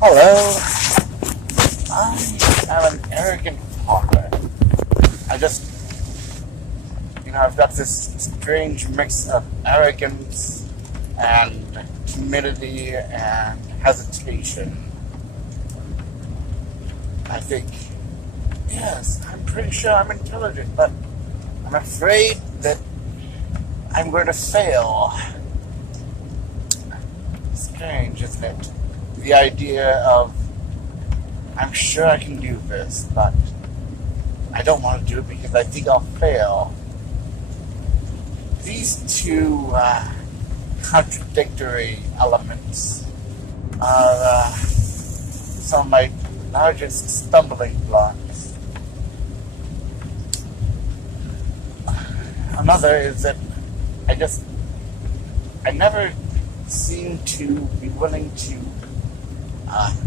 Hello, I am an arrogant talker. I've got this strange mix of arrogance and timidity and hesitation. I think, yes, I'm pretty sure I'm intelligent, but I'm afraid that I'm going to fail. Strange, isn't it? The idea of, I'm sure I can do this, but I don't want to do it because I think I'll fail. These two contradictory elements are some of my largest stumbling blocks. Another is that I never seem to be willing to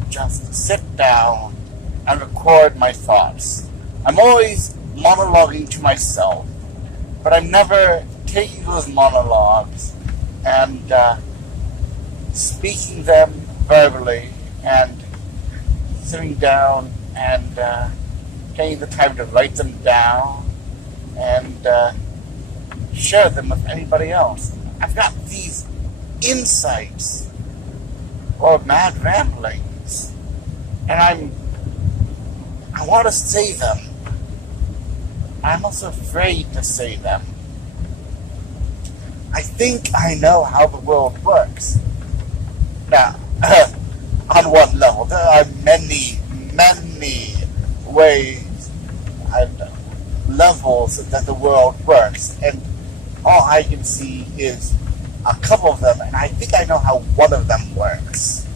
just sit down and record my thoughts. I'm always monologuing to myself, but I'm never taking those monologues and speaking them verbally and sitting down and taking the time to write them down and share them with anybody else. I've got these insights or mad ramblings, and I want to say them. I'm also afraid to say them. I think I know how the world works. Now, on one level, there are many, many ways and levels that the world works, and all I can see is a couple of them, and I think I know how one of them works.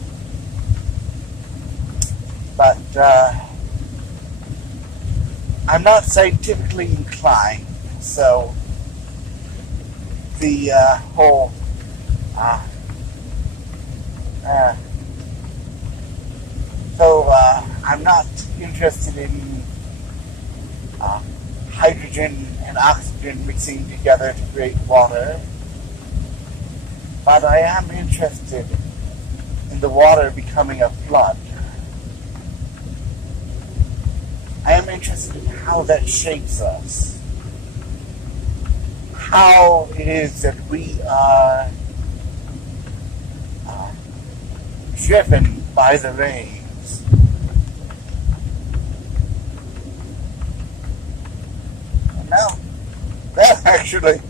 But I'm not scientifically inclined, so the whole I'm not interested in hydrogen and oxygen mixing together to create water, but I am interested in the water becoming a flood. I am interested in how that shapes us, how it is that we are driven by the rains. Now, that actually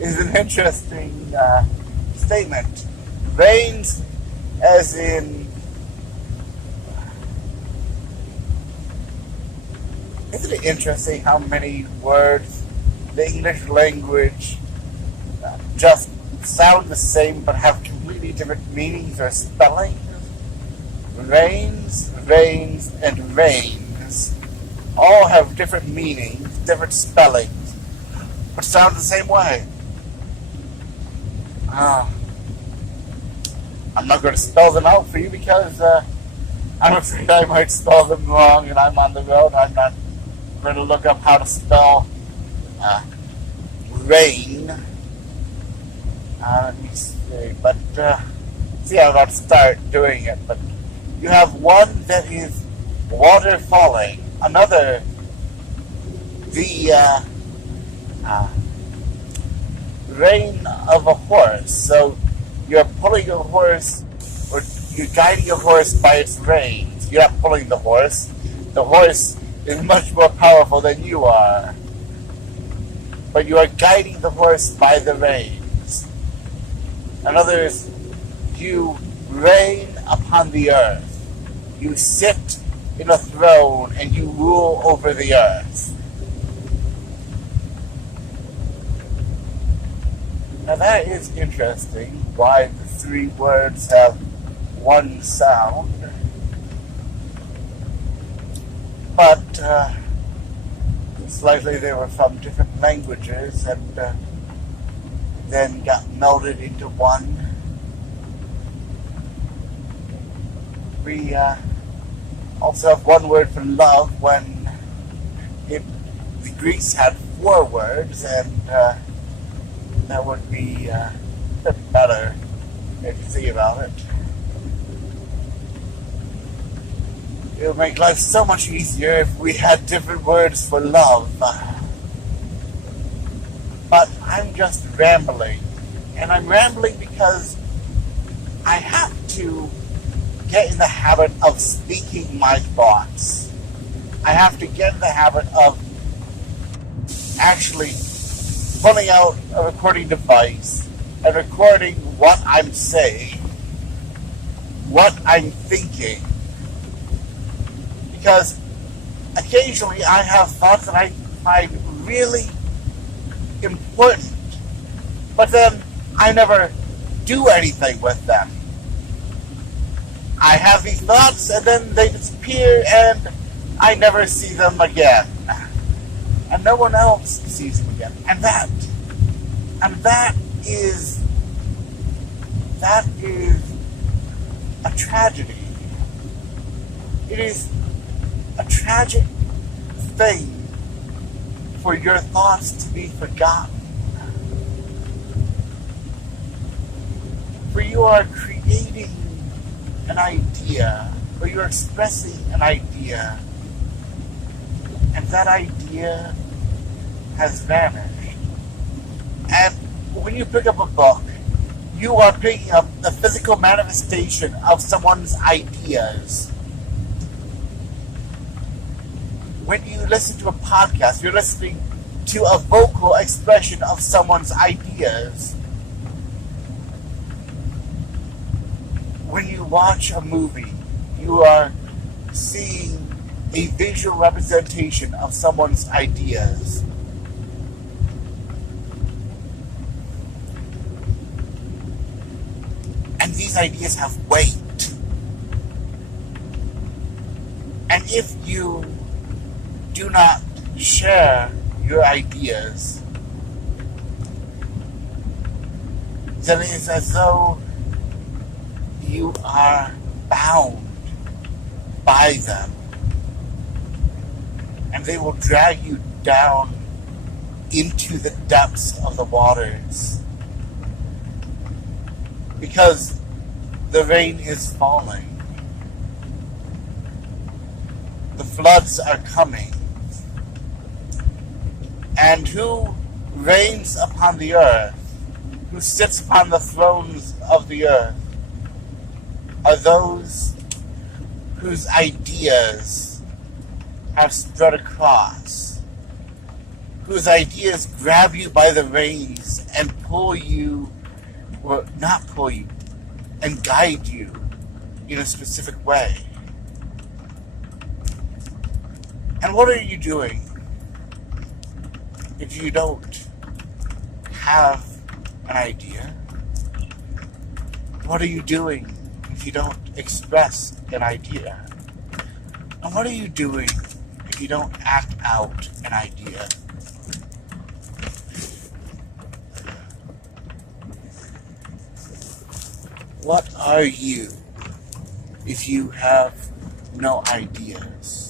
is an interesting statement. Rains, as in, isn't it interesting how many words the English language just sound the same but have completely different meanings or spellings? Rains, rains, and rains all have different meanings, different spellings, but sound the same way. I'm not going to spell them out for you because I'm afraid I might spell them wrong, and I'm on the road. I'm not going to look up how to spell rain. Let me see, but see, I'm about to start doing it. But you have one that is water falling, another the rein of a horse. So you're pulling a horse, or you're guiding a horse by its reins. You're not pulling the horse. The horse is much more powerful than you are. But you are guiding the horse by the reins. Another is, you reign upon the earth. You sit in a throne and you rule over the earth. Now that is interesting, why the three words have one sound. But it's likely they were from different languages and then got melded into one. We also have one word for love when the Greeks had four words, and that would be a bit better if you think about it. It would make life so much easier if we had different words for love. But I'm just rambling. And I'm rambling because I have to get in the habit of speaking my thoughts. I have to get in the habit of actually pulling out a recording device and recording what I'm saying, what I'm thinking. Because occasionally I have thoughts that I find really important, but then I never do anything with them. I have these thoughts and then they disappear and I never see them again. And no one else sees them again. And that is a tragedy. It is a tragic thing for your thoughts to be forgotten. For you are creating an idea, or you're expressing an idea, and that idea has vanished. And when you pick up a book, you are picking up the physical manifestation of someone's ideas. When you listen to a podcast, you're listening to a vocal expression of someone's ideas. When you watch a movie, you are seeing a visual representation of someone's ideas. And these ideas have weight. And if you do not share your ideas, then it is as though you are bound by them. And they will drag you down into the depths of the waters. Because the rain is falling. The floods are coming. And who reigns upon the earth, who sits upon the thrones of the earth, are those whose ideas have spread across, whose ideas grab you by the reins and pull you, or not pull you, and guide you in a specific way. And what are you doing if you don't have an idea? What are you doing if you don't express an idea? And what are you doing if you don't act out an idea? What are you if you have no ideas?